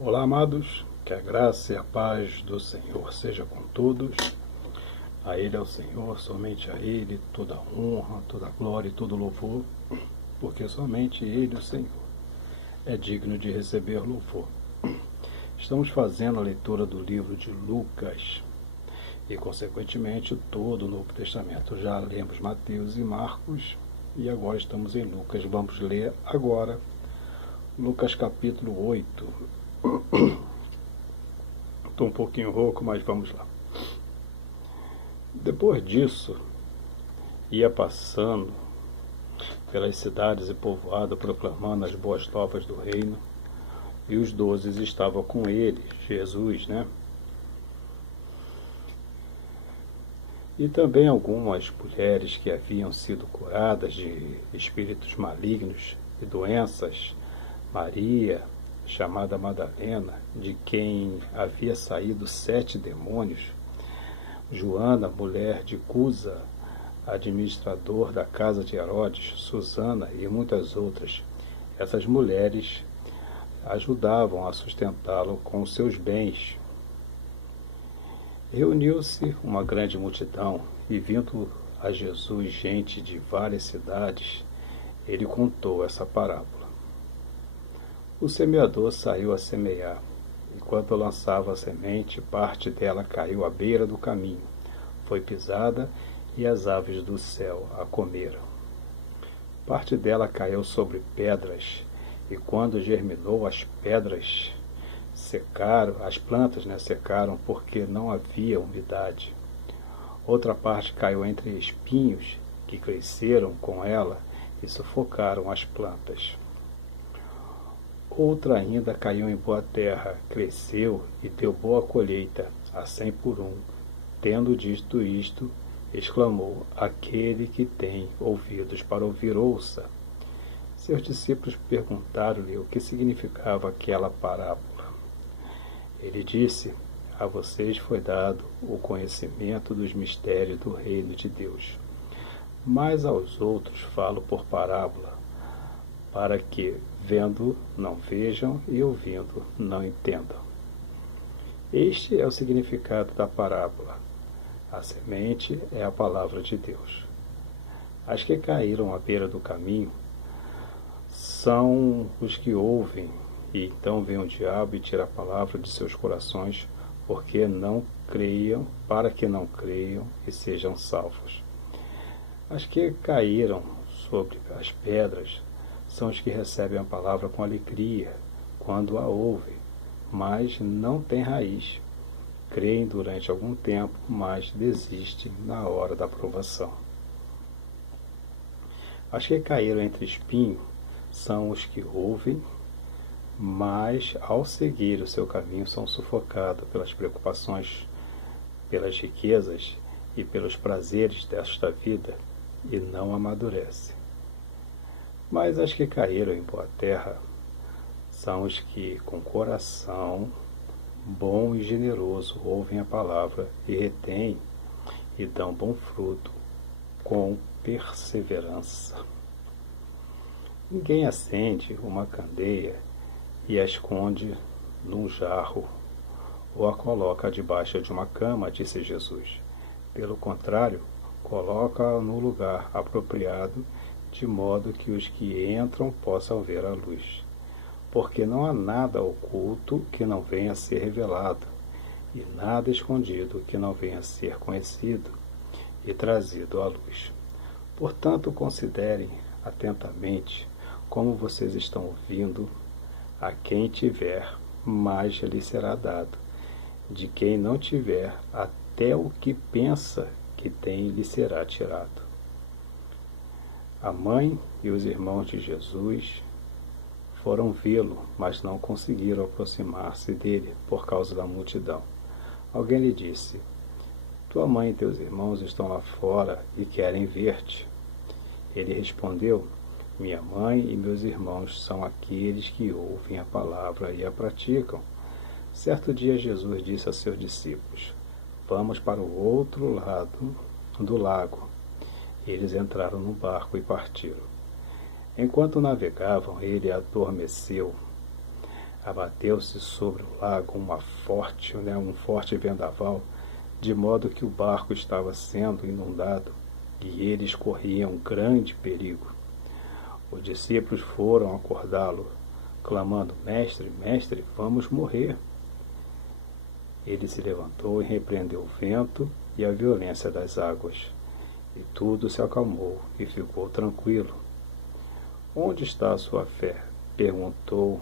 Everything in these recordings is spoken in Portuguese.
Olá, amados, que a graça e a paz do Senhor seja com todos. A Ele é o Senhor, somente a Ele, toda honra, toda glória e todo louvor, porque somente Ele, o Senhor, é digno de receber louvor. Estamos fazendo a leitura do livro de Lucas e, consequentemente, todo o Novo Testamento. Já lemos Mateus e Marcos e agora estamos em Lucas. Vamos ler agora Lucas capítulo 8. Estou um pouquinho rouco, mas vamos lá. Depois disso, ia passando pelas cidades e povoados, proclamando as boas novas do reino, e os 12 estavam com ele, Jesus, E também algumas mulheres que haviam sido curadas de espíritos malignos e doenças, Maria, chamada Madalena, de quem havia saído 7 demônios, Joana, mulher de Cusa, administrador da casa de Herodes, Susana e muitas outras. Essas mulheres ajudavam a sustentá-lo com seus bens. Reuniu-se uma grande multidão e, vindo a Jesus gente de várias cidades, ele contou essa parábola. O semeador saiu a semear. Enquanto lançava a semente, parte dela caiu à beira do caminho. Foi pisada e as aves do céu a comeram. Parte dela caiu sobre pedras, e quando germinou, as pedras secaram, as plantas secaram porque não havia umidade. Outra parte caiu entre espinhos que cresceram com ela e sufocaram as plantas. Outra ainda caiu em boa terra, cresceu e deu boa colheita, a 100 por 1. Tendo dito isto, exclamou: aquele que tem ouvidos para ouvir, ouça. Seus discípulos perguntaram-lhe o que significava aquela parábola. Ele disse: a vocês foi dado o conhecimento dos mistérios do reino de Deus, mas aos outros falo por parábola, para que, vendo, não vejam, e ouvindo, não entendam. Este é o significado da parábola. A semente é a palavra de Deus. As que caíram à beira do caminho são os que ouvem, e então vem o diabo e tira a palavra de seus corações, para que não creiam e sejam salvos. As que caíram sobre as pedras são os que recebem a palavra com alegria quando a ouvem, mas não têm raiz. Creem durante algum tempo, mas desistem na hora da provação. As que caíram entre espinhos são os que ouvem, mas ao seguir o seu caminho são sufocados pelas preocupações, pelas riquezas e pelos prazeres desta vida e não amadurecem. Mas as que caíram em boa terra são os que, com coração bom e generoso, ouvem a palavra e retêm e dão bom fruto com perseverança. Ninguém acende uma candeia e a esconde num jarro ou a coloca debaixo de uma cama, disse Jesus. Pelo contrário, coloca-a no lugar apropriado, de modo que os que entram possam ver a luz. Porque não há nada oculto que não venha a ser revelado, e nada escondido que não venha a ser conhecido e trazido à luz. Portanto, considerem atentamente como vocês estão ouvindo. A quem tiver, mais lhe será dado. De quem não tiver, até o que pensa que tem lhe será tirado. A mãe e os irmãos de Jesus foram vê-lo, mas não conseguiram aproximar-se dele por causa da multidão. Alguém lhe disse: tua mãe e teus irmãos estão lá fora e querem ver-te. Ele respondeu: minha mãe e meus irmãos são aqueles que ouvem a palavra e a praticam. Certo dia Jesus disse a seus discípulos: vamos para o outro lado do lago. Eles entraram no barco e partiram. Enquanto navegavam, ele adormeceu. Abateu-se sobre o lago um forte vendaval, de modo que o barco estava sendo inundado e eles corriam grande perigo. Os discípulos foram acordá-lo, clamando: Mestre, mestre, vamos morrer. Ele se levantou e repreendeu o vento e a violência das águas, e tudo se acalmou e ficou tranquilo. Onde está a sua fé? Perguntou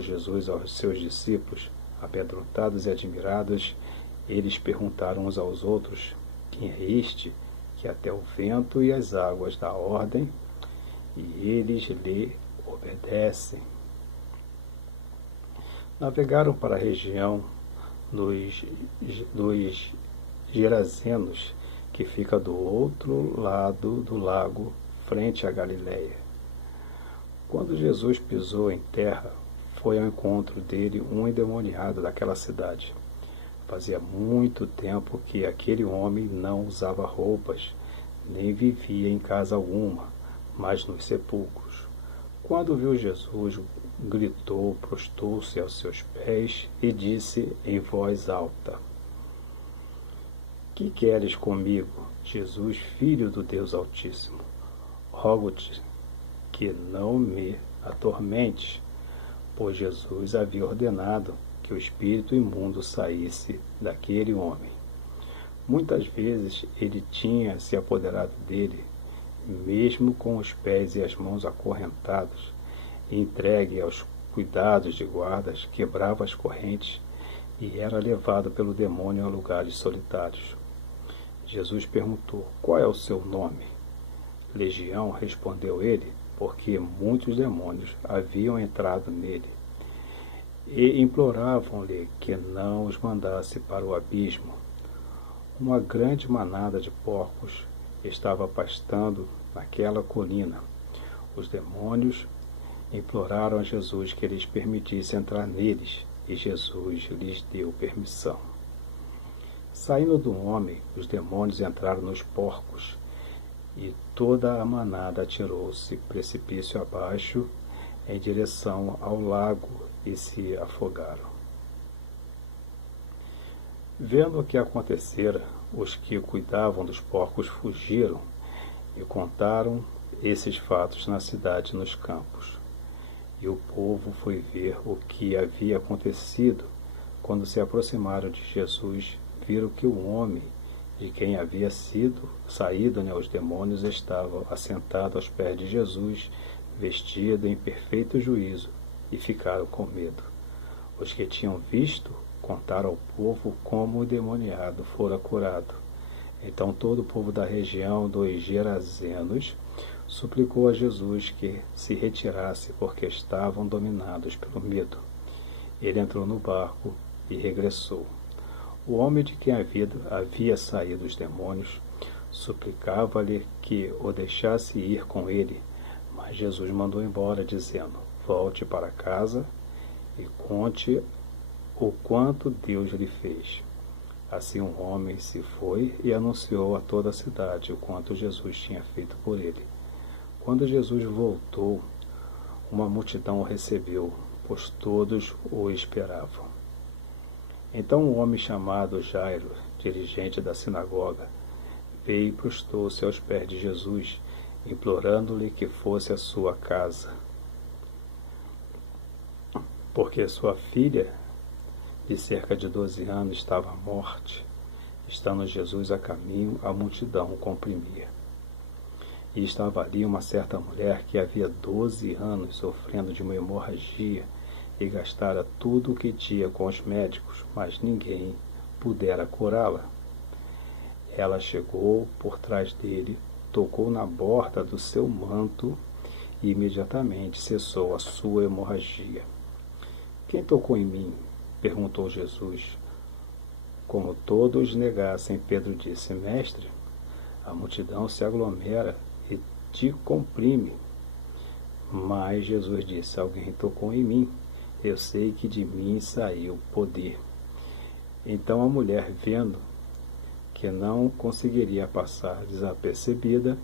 Jesus aos seus discípulos. Amedrontados e admirados, eles perguntaram uns aos outros: quem é este que até o vento e as águas dá ordem, e eles lhe obedecem? Navegaram para a região dos Gerazenos, que fica do outro lado do lago, frente à Galiléia. Quando Jesus pisou em terra, foi ao encontro dele um endemoniado daquela cidade. Fazia muito tempo que aquele homem não usava roupas, nem vivia em casa alguma, mas nos sepulcros. Quando viu Jesus, gritou, prostou-se aos seus pés e disse em voz alta: Que queres comigo, Jesus, Filho do Deus Altíssimo? Rogo-te que não me atormentes, pois Jesus havia ordenado que o espírito imundo saísse daquele homem. Muitas vezes ele tinha se apoderado dele, mesmo com os pés e as mãos acorrentados, e entregue aos cuidados de guardas, quebrava as correntes e era levado pelo demônio a lugares solitários. Jesus perguntou: Qual é o seu nome? Legião, respondeu ele, porque muitos demônios haviam entrado nele, e imploravam-lhe que não os mandasse para o abismo. Uma grande manada de porcos estava pastando naquela colina. Os demônios imploraram a Jesus que lhes permitisse entrar neles, e Jesus lhes deu permissão. Saindo do homem, os demônios entraram nos porcos, e toda a manada atirou-se precipício abaixo em direção ao lago e se afogaram. Vendo o que acontecera, os que cuidavam dos porcos fugiram e contaram esses fatos na cidade e nos campos. E o povo foi ver o que havia acontecido. Quando se aproximaram de Jesus, viram que o homem de quem havia saído os demônios estava assentado aos pés de Jesus, vestido em perfeito juízo, e ficaram com medo. Os que tinham visto contaram ao povo como o demoniado fora curado. Então todo o povo da região dos Gerazenos suplicou a Jesus que se retirasse, porque estavam dominados pelo medo. Ele entrou no barco e regressou. O homem de quem havia saído os demônios suplicava-lhe que o deixasse ir com ele, mas Jesus mandou embora, dizendo: Volte para casa e conte o quanto Deus lhe fez. Assim o homem se foi e anunciou a toda a cidade o quanto Jesus tinha feito por ele. Quando Jesus voltou, uma multidão o recebeu, pois todos o esperavam. Então um homem chamado Jairo, dirigente da sinagoga, veio e prostou-se aos pés de Jesus, implorando-lhe que fosse à sua casa, porque sua filha, de cerca de 12 anos, estava à morte. Estando Jesus a caminho, a multidão o comprimia. E estava ali uma certa mulher que havia 12 anos sofrendo de uma hemorragia e gastara tudo o que tinha com os médicos, mas ninguém pudera curá-la. Ela chegou por trás dele, tocou na borda do seu manto e imediatamente cessou a sua hemorragia. Quem tocou em mim? Perguntou Jesus. Como todos negassem, Pedro disse: Mestre, a multidão se aglomera e te comprime. Mas Jesus disse: Alguém tocou em mim. Eu sei que de mim saiu poder. Então a mulher, vendo que não conseguiria passar desapercebida,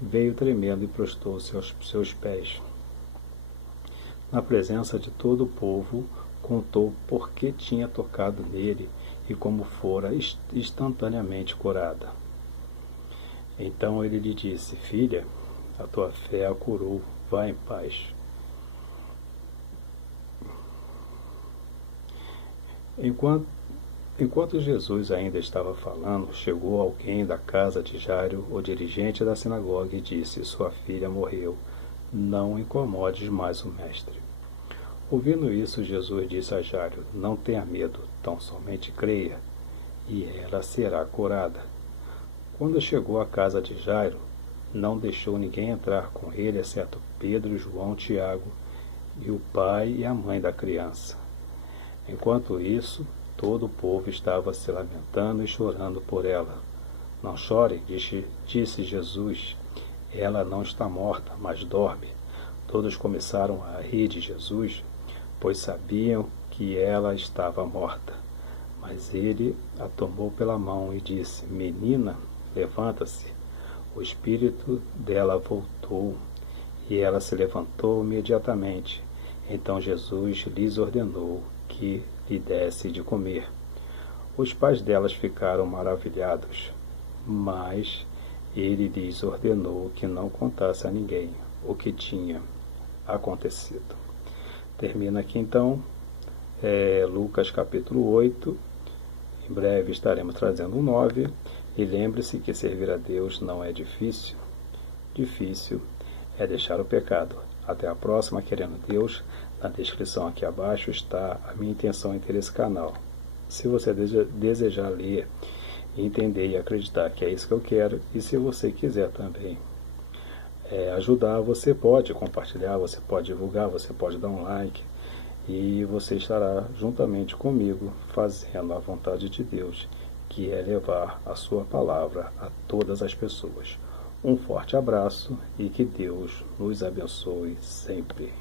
veio tremendo e prostou-se aos seus pés. na presença de todo o povo, contou por que tinha tocado nele e como fora instantaneamente curada. Então ele lhe disse: Filha, a tua fé a curou, vá em paz. Enquanto Jesus ainda estava falando, chegou alguém da casa de Jairo, o dirigente da sinagoga, e disse: Sua filha morreu, não incomodes mais o mestre. Ouvindo isso, Jesus disse a Jairo: Não tenha medo, tão somente creia, e ela será curada. Quando chegou à casa de Jairo, não deixou ninguém entrar com ele, exceto Pedro, João, Tiago e o pai e a mãe da criança. Enquanto isso, todo o povo estava se lamentando e chorando por ela. Não chore, disse Jesus. Ela não está morta, mas dorme. Todos começaram a rir de Jesus, pois sabiam que ela estava morta. Mas ele a tomou pela mão e disse: Menina, levanta-se. O espírito dela voltou e ela se levantou imediatamente. Então Jesus lhes ordenou que lhe desse de comer. Os pais delas ficaram maravilhados, mas ele lhes ordenou que não contasse a ninguém o que tinha acontecido. Termina aqui então Lucas capítulo 8. Em breve estaremos trazendo o 9. E lembre-se que servir a Deus não é difícil. Difícil é deixar o pecado. Até a próxima, querendo Deus. Na descrição aqui abaixo está a minha intenção em ter esse canal. Se você desejar ler, entender e acreditar que é isso que eu quero, e se você quiser também ajudar, você pode compartilhar, você pode divulgar, você pode dar um like, e você estará juntamente comigo fazendo a vontade de Deus, que é levar a sua palavra a todas as pessoas. Um forte abraço e que Deus nos abençoe sempre.